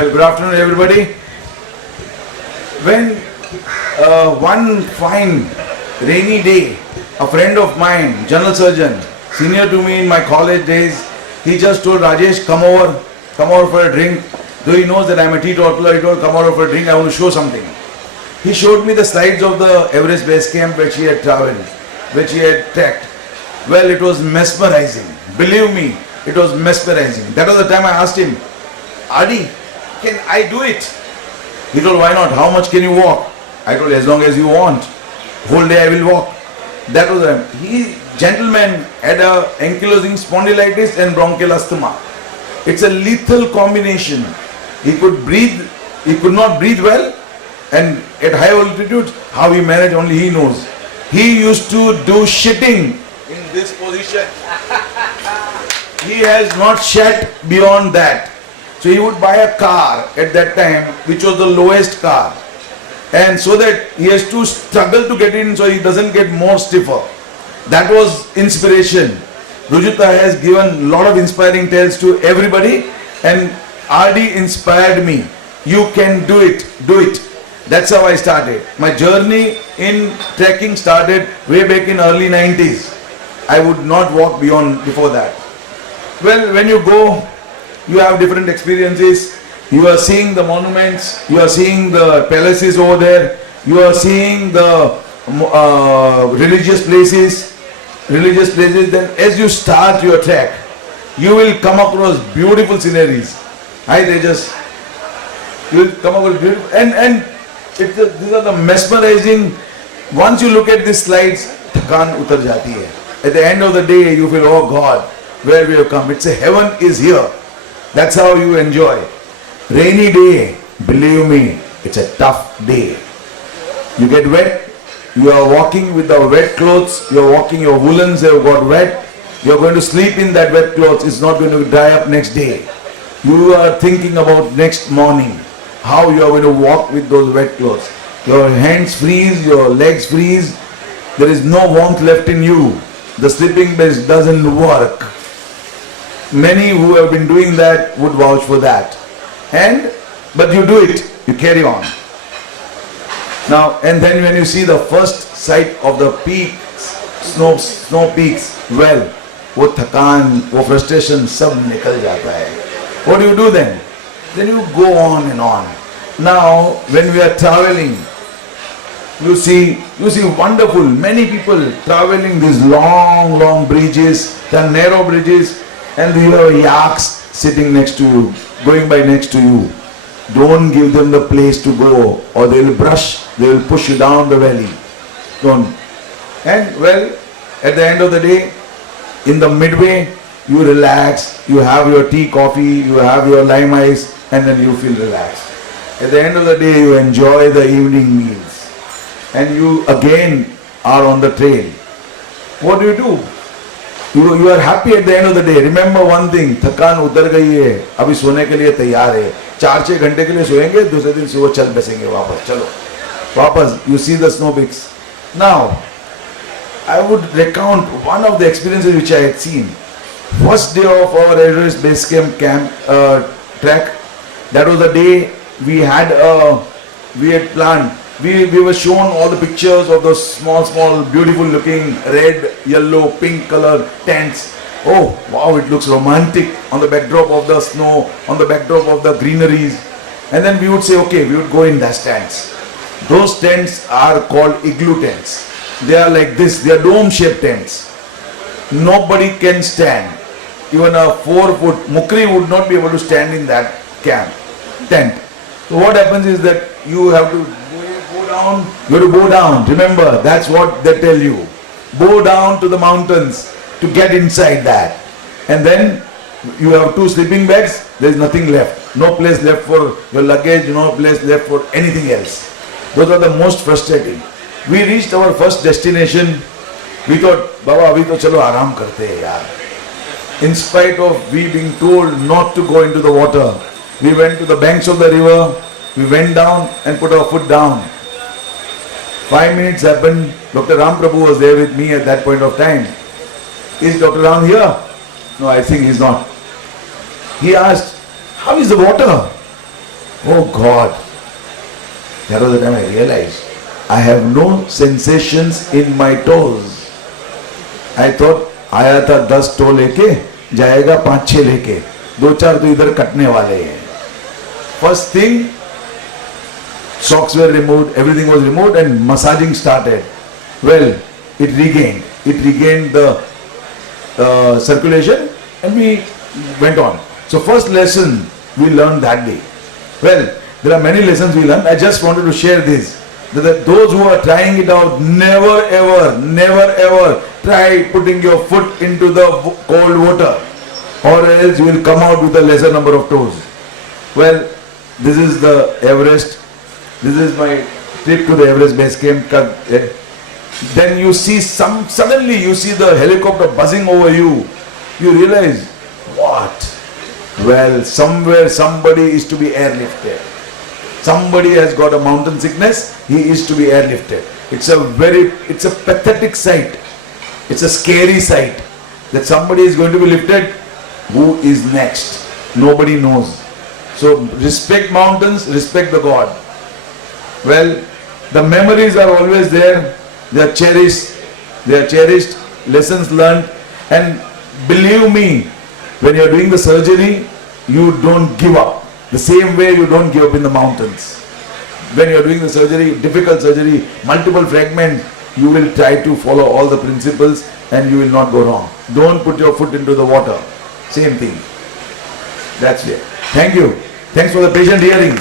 Well, good afternoon, everybody. When one fine rainy day, a friend of mine, general surgeon, senior to me in my college days, he just told Rajesh, come over for a drink. Though he knows that I'm a teetotaler, he told, come over for a drink, I want to show something. He showed me the slides of the Everest base camp which he had traveled, which he had trekked. Well, it was mesmerizing. Believe me, it was mesmerizing. That was the time I asked him, Adi, can I do it? He told, why not? How much can you walk? I told, as long as you want. Whole day I will walk. That was the time. He, gentleman, had a ankylosing spondylitis and bronchial asthma. It's a lethal combination. He could breathe, he could not breathe well, and at high altitude, how he managed only he knows. He used to do shitting in this position. He has not shat beyond that. So he would buy a car at that time, which was the lowest car. And so that he has to struggle to get in so he doesn't get more stiffer. That was inspiration. Rujuta has given a lot of inspiring tales to everybody, and RD inspired me. You can do it, do it. That's how I started. My journey in trekking started way back in early 90s. I would not walk before that. Well, when you go, you have different experiences. You are seeing the monuments, you are seeing the palaces over there, you are seeing the religious places. Then as you start your trek, you will come across beautiful sceneries. Hi Tejas. You will come across beautiful, and these are the mesmerizing. Once you look at these slides, thakan utar jati hai. At the end of the day, you feel, oh God, where we have come. It's a heaven is here. That's how you enjoy. Rainy day, believe me, it's a tough day. You get wet, you are walking with the wet clothes, you are walking, your woolens have got wet, you are going to sleep in that wet clothes, it's not going to dry up next day. You are thinking about next morning, how you are going to walk with those wet clothes. Your hands freeze, your legs freeze, there is no warmth left in you. The sleeping base doesn't work. Many who have been doing that would vouch for that. But you do it, you carry on. Now, and then when you see the first sight of the peaks, snow peaks, well, वो थकान, वो frustration सब निकल जाता है. What do you do then? Then you go on and on. Now, when we are traveling, you see wonderful, many people traveling these long bridges, the narrow bridges, and you have yaks sitting next to you, going by next to you. Don't give them the place to go, or they will push you down the valley. Don't. And well, at the end of the day, in the midway, you relax, you have your tea, coffee, you have your lime ice, and then you feel relaxed. At the end of the day, you enjoy the evening meals, and you again are on the trail. What do? You are happy at the end of the day. Remember one thing, थकान उतर गई है, अभी सोने के लिए तैयार है. 4-6 घंटे के लिए सोएंगे, दूसरे दिन सुबह चल बसेंगे वापस. चलो, वापस. You see the snow peaks. Now, I would recount one of the experiences which I had seen. First day of our Everest base camp trek. That was the day we had planned. We were shown all the pictures of those small, beautiful looking red, yellow, pink color tents. Oh, wow, it looks romantic on the backdrop of the snow, on the backdrop of the greeneries. And then we would say, okay, we would go in those tents. Those tents are called igloo tents. They are like this, they are dome-shaped tents. Nobody can stand. Even a 4-foot mukri would not be able to stand in that tent. So what happens is that you have to go down. Remember, that's what they tell you. Go down to the mountains to get inside that. And then you have 2 sleeping bags, there is nothing left. No place left for your luggage, no place left for anything else. Those are the most frustrating. We reached our first destination. We thought, Baba, abhi to chalo aaram karte hai yaar. In spite of we being told not to go into the water, we went to the banks of the river, we went down and put our foot down. 5 minutes happened. Dr. Ram Prabhu was there with me at that point of time. Is Dr. Ram here? No, I think he's not. He asked, how is the water? Oh God. That was the time I realized I have no sensations in my toes. I thought आया था 10 to लेके जाएगा 5-6 लेके 2-4 तो इधर कटने वाले हैं. First thing, socks were removed, everything was removed and massaging started. Well, it regained the circulation and we went on. So first lesson we learned that day. Well, there are many lessons we learned. I just wanted to share this. That those who are trying it out, never ever try putting your foot into the cold water, or else you will come out with a lesser number of toes. Well, this is the Everest. This is my trip to the Everest base camp. Then you see suddenly you see the helicopter buzzing over you. You realize, what? Well, somewhere somebody is to be airlifted. Somebody has got a mountain sickness, he is to be airlifted. It's a pathetic sight. It's a scary sight that somebody is going to be lifted. Who is next? Nobody knows. So respect mountains, respect the God. Well, the memories are always there. They are cherished. Lessons learned. And believe me, when you are doing the surgery, you don't give up. The same way you don't give up in the mountains. When you are doing the surgery, difficult surgery, multiple fragments, you will try to follow all the principles and you will not go wrong. Don't put your foot into the water. Same thing. That's it. Thank you. Thanks for the patient hearing.